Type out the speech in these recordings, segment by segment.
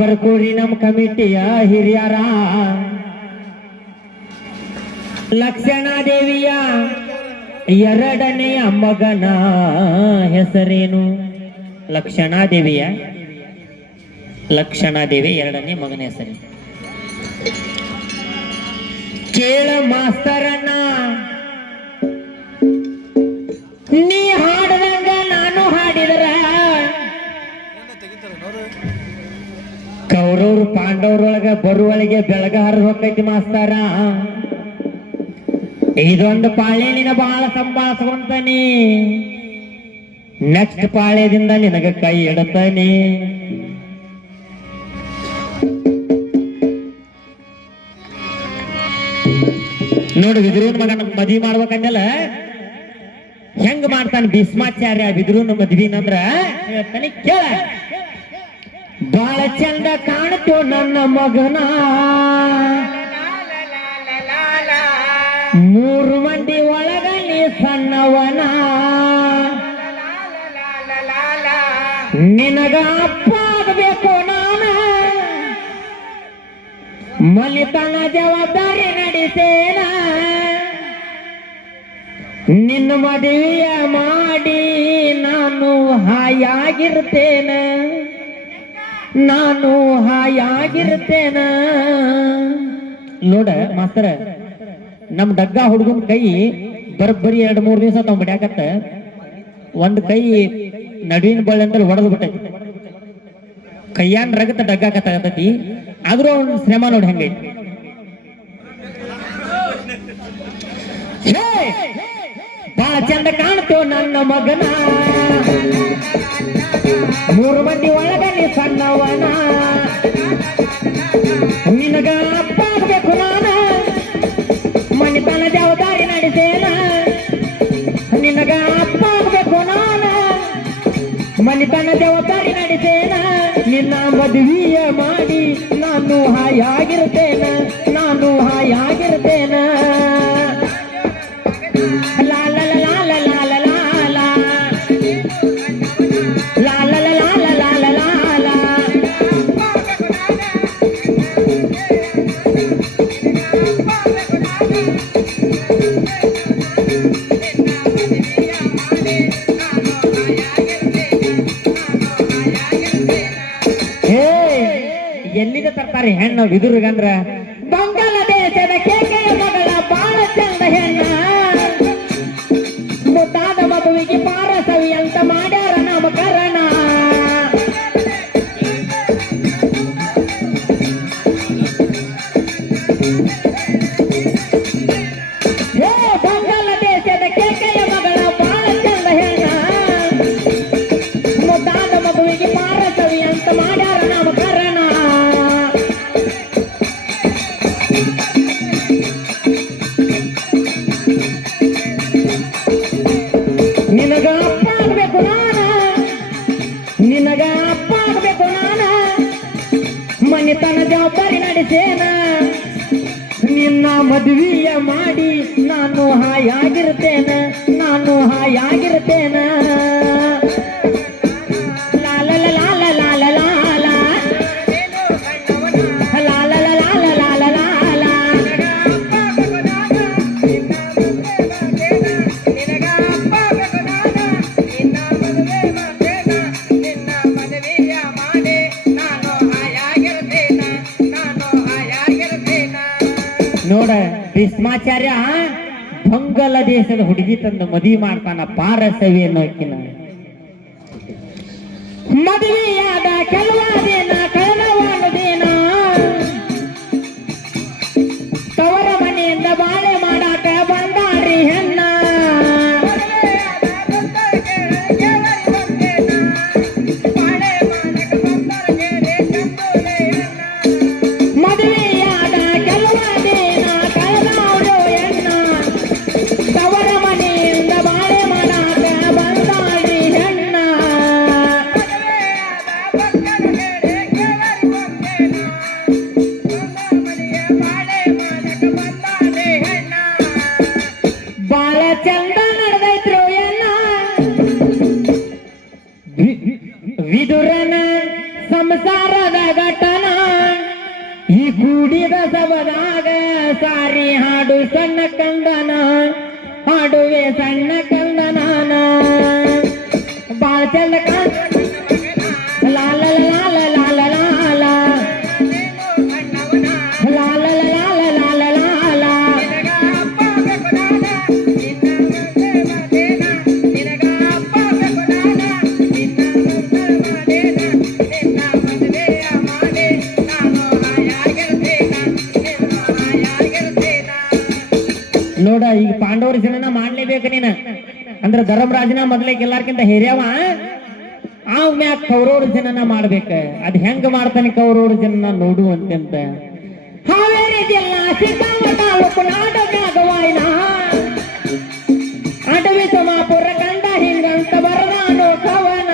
ಬರ್ಕೋರಿ ನಮ್ಮ ಕಮಿಟಿಯ ಹಿರಿಯರ ಲಕ್ಷಣಾದೇವಿಯ ಎರಡನೆಯ ಮಗನ ಹೆಸರೇನು? ಲಕ್ಷಣಾದೇವಿ ಎರಡನೇ ಮಗನ ಹೆಸರು ಕೇಳ ಮಾಸ್ತರನ್ನ. ನೀ ಹಾಡದಂಗ ನಾನು ಹಾಡಿದ್ರ ಕೌರವ್ರು ಪಾಂಡವ್ರೊಳಗ ಬರುವಳಿಗೆ ಬೆಳಗ ಹರಿದು ಹೋಗ್ತೈತಿ ಮಾಸ್ತರ. ಇದೊಂದು ಪಾಳೆ ನಿನ ಬಹಳ ಸಂಭಾಳಿಸ್ಕೊಂತಾನಿ, ನೆಕ್ಸ್ಟ್ ಪಾಳ್ಯದಿಂದ ನಿನಗ ಕೈ ಇಡತಾನೆ. ನೋಡು ಬಿದ್ರೂನ್ ಮಗನ ಮದ್ವಿ ಮಾಡ್ಬೇಕಂದಲ್ಲ ಹೆಂಗ್ ಮಾಡ್ತಾನ ಭೀಷ್ಮಾಚಾರ್ಯ. ಬಿದ್ರೂನ್ ಮದ್ವಿನಂದ್ರ ಹೇಳ್ತಾನೆ ಕೇಳ. ಬಾಳ ಚಂದ ಕಾಣ್ತೋ ನನ್ನ ಮಗನ, 3 ಮಂದಿ ಒಳಗ ನೀ ಸಣ್ಣವನ, ನಿನಗ ಅಪ್ಪ ಆಗಬೇಕು ನಾನ, ಮಲಿತನ ಜವಾಬ್ದಾರಿ ನಡೆಸೇನ, ನಿನ್ನ ಮದುವೆಯ ಮಾಡಿ ನಾನು ಹಾಯಾಗಿರ್ತೇನ, ನಾನು ಹಾಯಾಗಿರ್ತೇನ. ನೋಡ ಮಾಸ್ತರ, ನಮ್ ಡಗ್ಗ ಹುಡುಗನ ಕೈ ಬರೋಬ್ಬರಿ 2-3 ದಿವಸ ತಾವ್ ಬಿಡ್ಯಾಕತ್ತ. ಒಂದ್ ಕೈ ನಡುವಿನ ಬಳ್ಳಿ ಹೊಡೆದ್ ಬಿಟ್ಟೈತಿ, ಕೈಯಾನ್ ರಗತ ಡಗ್ಗಾಕತ್ತೈತಿ. ಆದ್ರೂ ಅವ್ನ ಶ್ರಮ ನೋಡಿ ಹೆಂಗೈತಿ. ಬಾಳ ಚಂದ ಕಾಣ್ತೋ ನನ್ನ ಮಗನ, 3 ಮಂದಿ ಒಳಗ ನೀ ಸಣ್ಣವನ, ನಿನಗ ಅಪ್ಪ ಆಗ್ಬೇಕು ನಾನ, ಮನಿತನ ಜವಾಬ್ದಾರಿ ನಡೆಸೇನ, ನಿನಗ ಅಪ್ಪ ಆಗ್ಬೇಕು ನಾನ, ಮನಿತನ ಜವಾಬ್ದಾರಿ ನಡೆಸೇನ, ನಿನ್ನ ಮದುವೆಯ ಮಾಡಿ ನಾನು ಹಾಯಾಗಿರ್ತೇನ, ನಾನು ಹಾಯಾಗಿರ್ತೇನ. ಎಲ್ಲಿಂದ ತರ್ತಾರೆ ಹೆಣ್ಣು ಬಿದುರುಗಂದ್ರ? ಬಾಂಗ್ಲಾದೇಶದ ಕೇಕೆಯ ಮಗಳ ಬಾಳ ಚಂದ ಹೆಣ್ಣ, ಮುದ್ದಾದ ಮಗುವಿಗೆ ಪಾರಸವಿ ಅಂತ ಮಾಡ್ಯಾರ ನಾಮಕರಣ. ಬಾಂಗ್ಲಾದೇಶದ ಕೇಕೆಯ ಮಗಳ ಬಾಳ ಚಂದ ಹೆಣ್ಣ, ಮುದ್ದಾದ ಮಗುವಿಗೆ ಪಾರಸವಿ ಅಂತ ಮಾಡ್ಯಾರ ನಾಮಕರಣ. ನಿನಗ ಅಪ್ಪ ಆಗ್ಬೇಕು ನಾನ, ನಿನಗ ಅಪ್ಪ ಆಗ್ಬೇಕು ನಾನ, ಮನಿತನ ಜವಾಬ್ದಾರಿ ನಡೆಸೇನ, ನಿನ್ನ ಮದುವೆಯ ಮಾಡಿ ನಾನು ಹಾಯಾಗಿರ್ತೇನ, ನಾನು ಹಾಯಾಗಿರ್ತೇನ. ನೋಡ ಭೀಷ್ಮಾಚಾರ್ಯ ಬಾಂಗ್ಲಾದೇಶದ ಹುಡುಗಿ ತಂದು ಮದುವೆ ಮಾಡ್ತಾನ ಪಾರಸವಿ ಅನ್ನೋಕಿನ. ಮದುವೆಯಾದ ಕೆಲವ ದಿನ ಕಳೆದವಾನುದೇನ, ತವರ ಮನೆಯಿಂದ ಬಾಳೆ ಮಾಡಾಕ ಬಂದಾರಿ ಹೆಣ್ಣ, ಮದುವೆಯಾದ ಕೆಲವ ದಿನ ಕಳೆದವಳು ಹೆಣ್ಣ, ತವರ ಮನೆಯಿಂದ ಬಾಳೆ ಮಾಡಾಕ ಬಂದಾರಿ ಹೆಣ್ಣ. ಬಾಳ ಚಂದ ನಡೆದೈತ್ರು ಎನ್ನ ವಿದುರನ ಸಂಸಾರದ ಘಟನ, ಈ ಕೂಡಿದ ಸಬದಾಗ ಸಾರಿ ಹಾಡು ಸಣ್ಣ ಕಂದನ ಹಾಡುವೆ ಸಣ್ಣ ಕಂದನಾನ ಬಾಳ ಚಂದ ಲಾಲ ಲಾಲ ಲಾಲ ಲಾಲ ಲಾಲ ಲಾಲ ಲಾಲ ಲಾಲ ನೋಡ ಈಗ ಪಾಂಡವರ ಜನನ ಮಾಡ್ಲೇಬೇಕು ನೀನ ಅಂದ್ರ ಧರ್ಮರಾಜನ ಮೊದ್ಲಿಗೆ ಎಲ್ಲಾರ್ಕಿಂತ ಹಿರಿಯವ ಮ್ಯಾಗ ಕೌರವ್ರ ಜನನ ಮಾಡ್ಬೇಕ ಅದ್ ಹೆಂಗ ಮಾಡ್ತಾನೆ ಕೌರವ್ರ ಜನನ ನೋಡು ಅಂತ ಹಾವೇರಿ ಜಿಲ್ಲಾ ಸಿದ್ದಾಮ ತಾಲೂಕು ನಾಡಗಾಗವಾಯಿನ ಅಡವಿ ಸಮಾಪುರ ಕಂಡ ಹಿಂಗಂತ ಬರದಾನು ಕವನ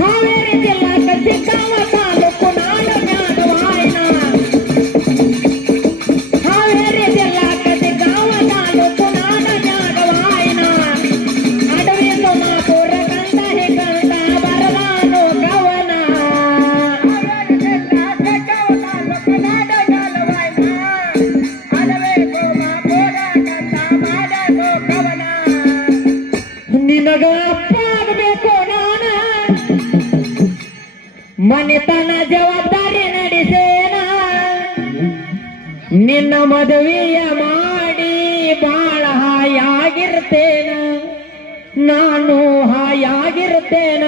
ಹಾವೇರಿ ಜಿಲ್ಲಾ ಸಿದ್ದಾಮ ತಾಲೂಕು ನಾಡಗಾಗವಾಯಿನ ಹಾವೇರಿ ಜಿಲ್ಲಾ ಸಿದ್ದಾಮ ತಾಲೂಕು ನಾಡಗಾಗವಾಯಿನ ಅಡವಿ ಸಮಾಪುರ ಕಂಡ ಹಿಂಗಂತ ಬರದಾನು ಕವನ ನಿನಗ ಅಪ್ಪ ಆಗಬೇಕು ನಾನ ಮನೆತನ ಜವಾಬ್ದಾರಿ ನಡೆಸೇನ ನಿನ್ನ ಮದುವೆಯ ಮಾಡಿ ಬಾಳ ಹಾಯಾಗಿರ್ತೇನ ನಾನು ಹಾಯಾಗಿರ್ತೇನ